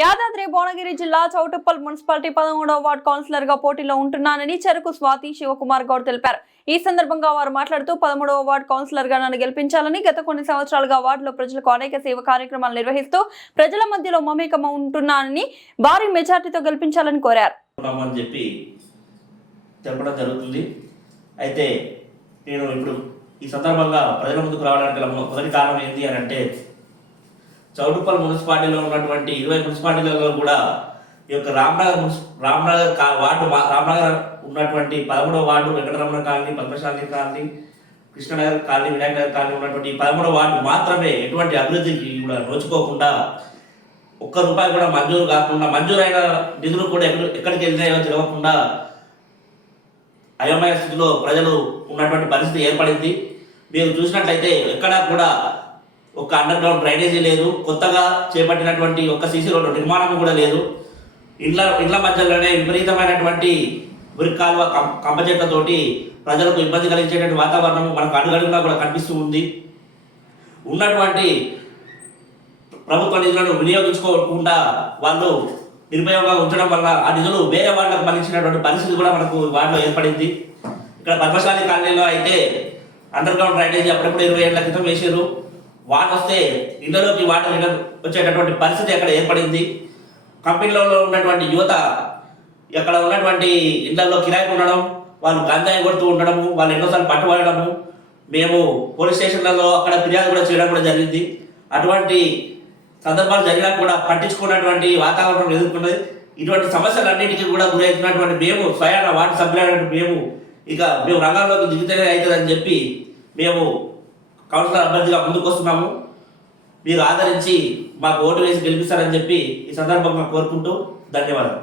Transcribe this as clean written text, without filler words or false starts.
యాదాద్రి భువనగిరి జిల్లా Choutuppal municipality 13వ ward councillor గా పోటీలో ఉంటున్నానని చెరుకు స్వాతి శివకుమార్ గౌడ్ తెలిపారు. ఈ సందర్భంగా వారు మాట్లాడుతూ 13వ వార్డు కౌన్సిలర్ గా నన్ను గెలిపించాలని, గత కొన్ని సంవత్సరాలుగా వార్డులో ప్రజలకు అనేక సేవ కార్యక్రమాలు నిర్వహిస్తూ ప్రజల మధ్యలో మమేకం ఉంటున్నానని, భారీ మెజార్టీతో గెలిపించాలని కోరారు. అయితే నేను ఇప్పుడు ఈ సందర్భంగా ప్రజల ముందుకు రావడానికి మొదటి కారణం ఏంటి అని అంటే, చౌటుప్పల్ మున్సిపాలిటీలో ఉన్నటువంటి 20 మున్సిపాలిటీలలో కూడా ఈ యొక్క రామ్నగర్ వార్డు రామ్నగర్ ఉన్నటువంటి 13వ ward Venkataramana colony, Padmashali colony, Krishnanagar colony, Vinayakanagar colony ఉన్నటువంటి 13వ వార్డు మాత్రమే ఎటువంటి అభివృద్ధికి కూడా నోచుకోకుండా, ఒక్క రూపాయి కూడా మంజూరు కాకుండా, మంజూరైన నిధులు కూడా ఎక్కడికి వెళ్ళినాయో తెలియకుండా అయోమయ స్థితిలో ప్రజలు ఉన్నటువంటి పరిస్థితి ఏర్పడింది. మీరు చూసినట్లయితే ఎక్కడా కూడా ఒక అండర్ గ్రౌండ్ డ్రైనేజీ లేదు, కొత్తగా చేపట్టినటువంటి ఒక్క సీసీ రోడ్డు నిర్మాణం కూడా లేదు. ఇండ్ల మధ్యలోనే విపరీతమైనటువంటి మురికాలువ కంప చెట్లతోటి ప్రజలకు ఇబ్బంది కలిగించేటువంటి వాతావరణం మనకు అడుగడుగునా కూడా కనిపిస్తూ ఉంది. ఉన్నటువంటి ప్రభుత్వ నిధులను వినియోగించుకోకుండా వాళ్ళు నిర్భయంగా ఉంచడం వల్ల ఆ నిధులు వేరే వాళ్ళకు మళ్ళించినటువంటి పరిస్థితి కూడా మనకు వాటిలో ఏర్పడింది. ఇక్కడ పద్మశాలి కాలనీలో అయితే అండర్ గ్రౌండ్ డ్రైనేజీ అప్పుడప్పుడు 20 ఏళ్ల క్రితం వేసారు. వాటర్ వస్తే ఇళ్లలోకి వాటర్ వచ్చేటటువంటి పరిస్థితి అక్కడ ఏర్పడింది. కంపెనీలలో ఉన్నటువంటి యువత అక్కడ ఉన్నటువంటి ఇళ్లలో కిరాయికి ఉండడం, వాళ్ళు గంజాయి కొడుతూ ఉండడము, వాళ్ళు ఎన్నోసార్లు పట్టుబడము, మేము పోలీస్ స్టేషన్లలో అక్కడ ఫిర్యాదు కూడా చేయడం కూడా జరిగింది. అటువంటి సందర్భాలు జరిగినా కూడా పట్టించుకున్నటువంటి వాతావరణం ఎదుర్కొన్నది. ఇటువంటి సమస్యలన్నింటికీ కూడా గురవుతున్నటువంటి మేము స్వయాన వార్డు సభ్యులైనటువంటి మేము రంగంలోకి దిగితే అవుతుందని చెప్పి మేము కౌన్సిలర్ అభ్యర్థిగా ముందుకు వస్తున్నాము. మీరు ఆదరించి మాకు ఓటు వేసి గెలిపిస్తారని చెప్పి ఈ సందర్భంగా కోరుకుంటూ ధన్యవాదాలు.